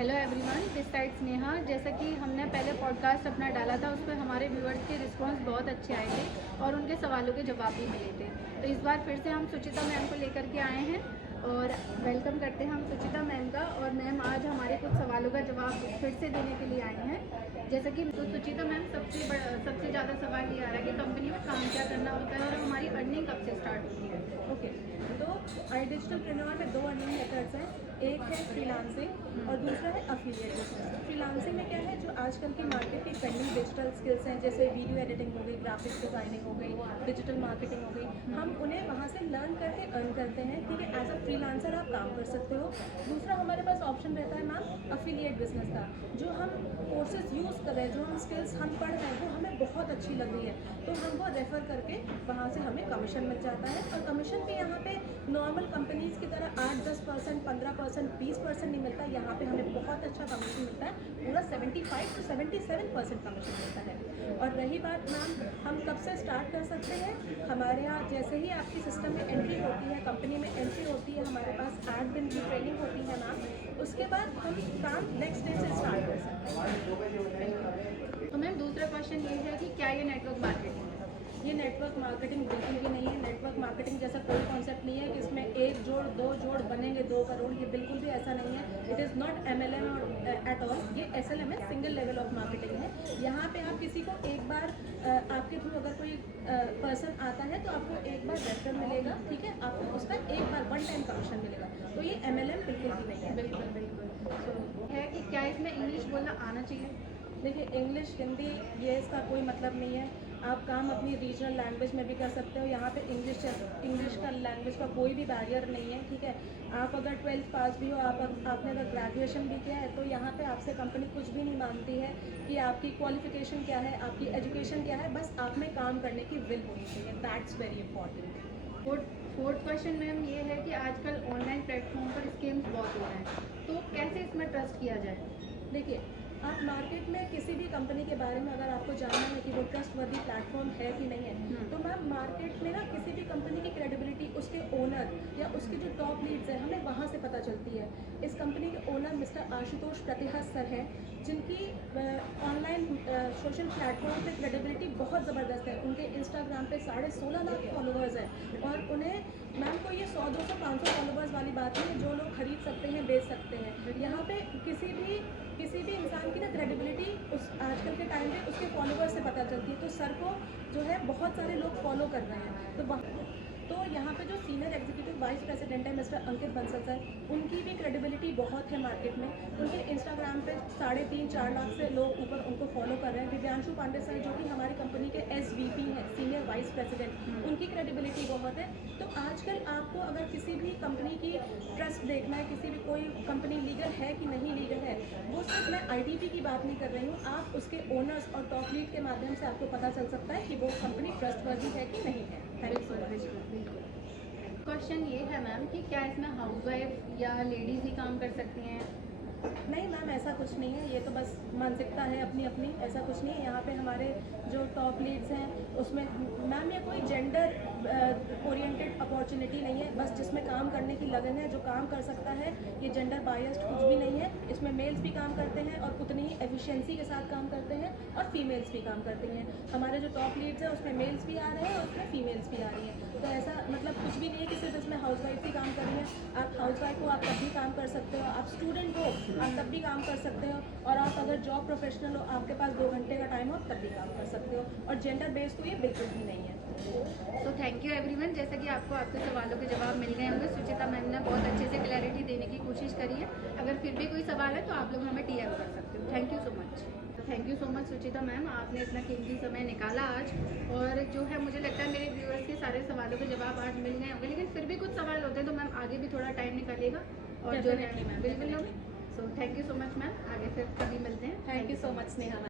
Hello everyone, this side Sneha. जैसा कि हमने पहले पॉडकास्ट अपना डाला था, उस पर हमारे व्यूअर्स के रिस्पांस बहुत अच्छे आए थे और उनके सवालों के जवाब भी मिले थे। तो इस बार फिर से हम सुचिता मैम को लेकर के आए हैं और वेलकम करते हैं हम सुचिता मैम का। और मैम आज हमारे कुछ सवालों का जवाब फिर से देने के लिए आए हैं। जैसा कि तो सुचिता मैम, सबसे ज़्यादा सवाल ये आ रहा है कि कंपनी में काम क्या करना होता है और हमारी अर्निंग कब से स्टार्ट होती है। ओके, तो iDigitalPreneur में दो अर्निंग मेथड्स हैं। एक है फ्रीलांसिंग और दूसरा है अफिलिएट बिजनेस। फ्रीलांसिंग में क्या है, जो आजकल की मार्केट की ट्रेंडिंग डिजिटल स्किल्स हैं, जैसे वीडियो एडिटिंग हो गई, ग्राफिक डिज़ाइनिंग हो गई, डिजिटल मार्केटिंग हो गई, हम उन्हें वहाँ से लर्न करके अर्न करते हैं। ठीक है, एज अ फ्रीलांसर आप काम कर सकते हो। दूसरा हमारे पास ऑप्शन रहता है मैम अफिलिएट बिजनेस का। जो हम कोर्सेज यूज़ कर रहे हैं, जो हम स्किल्स हम पढ़ रहे हैं, वो हमें बहुत अच्छी लग रही है, तो हम वो रेफ़र करके वहाँ से हमें कमीशन मिल जाता है। और कमीशन भी यहाँ पे नॉर्मल कंपनीज़ की तरह 8-10%, 15%, 20% नहीं मिलता। यहाँ पे हमें बहुत अच्छा कमीशन मिलता है, पूरा 75 से 77% कमीशन मिलता है। और रही बात मैम, हम कब से स्टार्ट कर सकते हैं, हमारे यहाँ जैसे ही आपकी सिस्टम में एंट्री होती है, कंपनी में एंट्री होती है, हमारे पास 8 दिन की ट्रेनिंग होती है मैम। उसके बाद हम काम नेक्स्ट डे से स्टार्ट कर सकते हैं। तो मैम दूसरा क्वेश्चन ये है कि क्या ये नेटवर्क मार्केटिंग है? ये नेटवर्क मार्केटिंग बिल्कुल भी नहीं है। नेटवर्क मार्केटिंग जैसा कोई कॉन्सेप्ट नहीं है कि इसमें एक जोड़ दो जोड़ बनेंगे 2 करोड़, ये बिल्कुल भी ऐसा नहीं है। इट इज़ नॉट MLM और एट ऑल। ये SLM है, सिंगल लेवल ऑफ मार्केटिंग है। यहाँ पे आप किसी को एक बार आपके थ्रू अगर कोई पर्सन आता है तो आपको एक बार रेफरल मिलेगा, ठीक है, आपको उसका एक बार वन टाइम कमीशन मिलेगा। तो ये MLM बिल्कुल भी नहीं है। बिल्कुल बिल्कुल। तो है कि क्या इसमें इंग्लिश बोलना आना चाहिए? देखिए, इंग्लिश हिंदी ये इसका कोई मतलब नहीं है। आप काम अपनी रीजनल लैंग्वेज में भी कर सकते हो। यहाँ पे इंग्लिश का लैंग्वेज का कोई भी बैरियर नहीं है, ठीक है। आप अगर 12th पास भी हो, आपने अगर ग्रेजुएशन भी किया है, तो यहाँ पे आपसे कंपनी कुछ भी नहीं मांगती है कि आपकी क्वालिफिकेशन क्या है, आपकी एजुकेशन क्या है, बस आप में काम करने की विल होनी चाहिए। That's very important. Fourth question ma'am ये है कि आजकल ऑनलाइन प्लेटफॉर्म पर स्कैम्स बहुत हो रहे हैं, तो कैसे इसमें ट्रस्ट किया जाए? देखिए, आप मार्केट में किसी भी कंपनी के बारे में अगर आपको जानना है कि वो ट्रस्टवर्दी प्लेटफॉर्म है कि नहीं है, तो मैम मार्केट में ना किसी भी कंपनी की क्रेडिबिलिटी उसके ओनर या उसके जो टॉप लीड्स हैं, हमें वहाँ से पता चलती है। इस कंपनी के ओनर मिस्टर आशुतोष प्रतिहत सर हैं, जिनकी ऑनलाइन सोशल प्लेटफॉर्म पे क्रेडिबिलिटी बहुत ज़बरदस्त है। उनके इंस्टाग्राम पे 16.5 लाख फॉलोअर्स हैं और उन्हें मैम को ये 100, 200, 500 फॉलोअर्स वाली बात नहीं है, जो लोग खरीद सकते हैं, बेच सकते हैं। यहाँ पे किसी भी इंसान की ना क्रेडिबिलिटी उस आजकल के टाइम पे उसके फॉलोअर्स से पता चलती है। तो सर को जो है बहुत सारे लोग फॉलो कर रहे हैं। तो यहाँ पे जो सीनियर एग्जीक्यूटिव वाइस प्रेसिडेंट है मिस्टर अंकित बंसल सर, उनकी भी क्रेडिबिलिटी बहुत है मार्केट में। उनके इंस्टाग्राम पे 3.5-4 लाख से लोग ऊपर उनको फॉलो कर रहे हैं। दिव्यांशु पांडे सर, जो कि हमारी कंपनी के SVP हैं, सीनियर वाइस प्रेसिडेंट, उनकी क्रेडिबिलिटी बहुत है। तो आजकल आपको अगर किसी भी कंपनी की ट्रस्ट देखना है, किसी भी कोई कंपनी लीगल है कि नहीं लीगल है, वो सिर्फ मैं ITP की बात नहीं कर रही हूँ, आप उसके ओनर्स और टॉप लीड के माध्यम से आपको पता चल सकता है कि वो कंपनी ट्रस्टवर्दी है कि नहीं है। Thank you so much. Question ये है मैम कि क्या इसमें हाउसवाइफ या लेडीज़ ही काम कर सकती हैं? नहीं मैम, ऐसा कुछ नहीं है। ये तो बस मानसिकता है अपनी अपनी, ऐसा कुछ नहीं है। यहाँ पे हमारे जो टॉप लीड्स हैं उसमें मैम ये कोई जेंडर ओरिएंटेड अपॉर्चुनिटी नहीं है। बस जिसमें काम करने की लगन है, जो काम कर सकता है, ये जेंडर बायस्ड कुछ भी नहीं है। इसमें मेल्स भी काम करते हैं और उतनी ही एफिशिएंसी के साथ काम करते हैं, और फीमेल्स भी काम करती हैं। हमारे जो टॉप लीड्स हैं उसमें मेल्स भी आ रहे हैं और उसमें फीमेल्स भी आ रही हैं। तो ऐसा मतलब कुछ भी नहीं है कि सिर्फ इसमें हाउसवाइफ ही काम कर रही हैं। आप हाउसवाइफ हो, आप तब भी काम कर सकते हो। आप स्टूडेंट हो, आप तब भी काम कर सकते हो। और आप अगर जॉब प्रोफेशनल हो, आपके पास 2 घंटे का टाइम हो, तब भी काम कर सकते हो। और जेंडर बेस्ड तो ये बिल्कुल भी नहीं है। तो थैंक यू एवरीवन। जैसा कि आपको आपके सवालों के जवाब मिल गए होंगे, सुचिता मैम ने बहुत अच्छे से क्लैरिटी देने की कोशिश करी है। अगर फिर भी कोई सवाल है तो आप लोग हमें DM कर सकते हो। Thank you so much. Thank you so much Suchita ma'am, आपने इतना कीमती समय निकाला आज। और जो है मुझे लगता है मेरे व्यूअर्स के सारे सवालों के जवाब आज मिल गए होंगे, लेकिन फिर भी कुछ सवाल होते हैं तो मैम आगे भी थोड़ा टाइम निकालिएगा और जो है बिल्कुल। So thank you so much ma'am, आगे फिर कभी मिलते हैं। Thank you so much Sneha.